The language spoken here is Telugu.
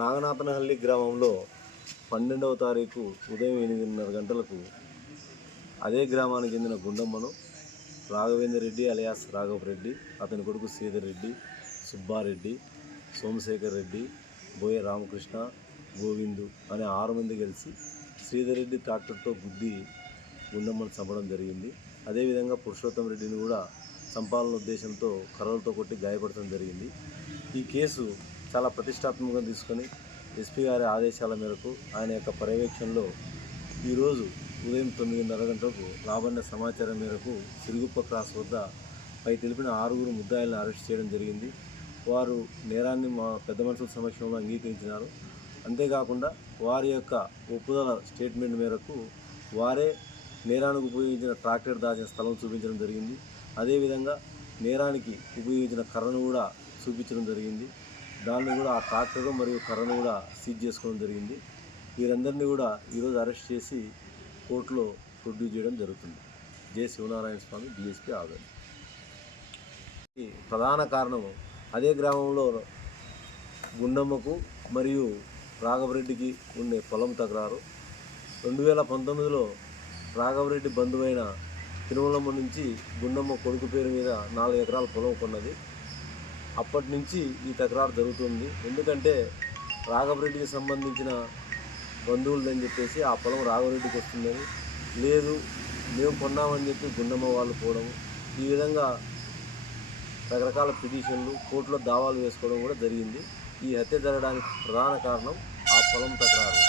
నాగనాథనహల్లి గ్రామంలో 12వ తారీఖు ఉదయం 8:30 గంటలకు అదే గ్రామానికి చెందిన గుండమ్మను రాఘవేందర్ రెడ్డి అలియాస్ రాఘవ్ రెడ్డి, అతని కొడుకు శ్రీధర్ రెడ్డి, సుబ్బారెడ్డి, సోమశేఖర్ రెడ్డి, బోయ రామకృష్ణ, గోవిందు అనే 6 మంది కలిసి శ్రీధర్ రెడ్డి ట్రాక్టర్తో గుద్ది గుండమ్మను చంపడం జరిగింది. అదేవిధంగా పురుషోత్తం రెడ్డిని కూడా చంపాలన్న ఉద్దేశంతో కర్రలతో కొట్టి గాయపడటం జరిగింది. ఈ కేసు చాలా ప్రతిష్టాత్మకంగా తీసుకొని ఎస్పీ గారి ఆదేశాల మేరకు ఆయన యొక్క పర్యవేక్షణలో ఈరోజు ఉదయం 9:30 గంటలకు రాబడిన సమాచారం మేరకు సిరుగుప్ప క్రాస్ వద్ద పై తెలిపిన 6 ముద్దాయిలను అరెస్ట్ చేయడం జరిగింది. వారు నేరాన్ని మా పెద్ద మనుషుల సమక్షంలో అంగీకరించినారు. అంతేకాకుండా వారి యొక్క ఒప్పుదల స్టేట్మెంట్ మేరకు వారే నేరానికి ఉపయోగించిన ట్రాక్టర్ దాచిన స్థలం చూపించడం జరిగింది. అదేవిధంగా నేరానికి ఉపయోగించిన కర్రను కూడా చూపించడం జరిగింది. దాన్ని కూడా ఆ ట్రాక్టర్ మరియు కర్రను కూడా సీజ్ చేసుకోవడం జరిగింది. వీరందరినీ కూడా ఈరోజు అరెస్ట్ చేసి కోర్టులో ప్రొడ్యూస్ చేయడం జరుగుతుంది. జె శివనారాయణ స్వామి, డిఎస్పీ ఆదరణ. ఈ ప్రధాన కారణం అదే గ్రామంలో గుండమ్మకు మరియు రాఘవరెడ్డికి ఉండే పొలం తగరారు. 2019లో రాఘవరెడ్డి బంధువైన తిరుమలమ్మ నుంచి గుండమ్మ కొడుకు పేరు మీద 4 ఎకరాల పొలం కొన్నది. అప్పటి నుంచి ఈ తకరారు జరుగుతుంది. ఎందుకంటే రాఘవరెడ్డికి సంబంధించిన బంధువులని చెప్పేసి ఆ పొలం రాఘవరెడ్డికి వస్తుందని, లేదు మేము కొన్నామని చెప్పి గుండమ్మ వాళ్ళు పోవడం, ఈ విధంగా రకరకాల పిటిషన్లు కోర్టులో దావాలు వేసుకోవడం కూడా జరిగింది. ఈ హత్య జరగడానికి ప్రధాన కారణం ఆ పొలం తకరారు.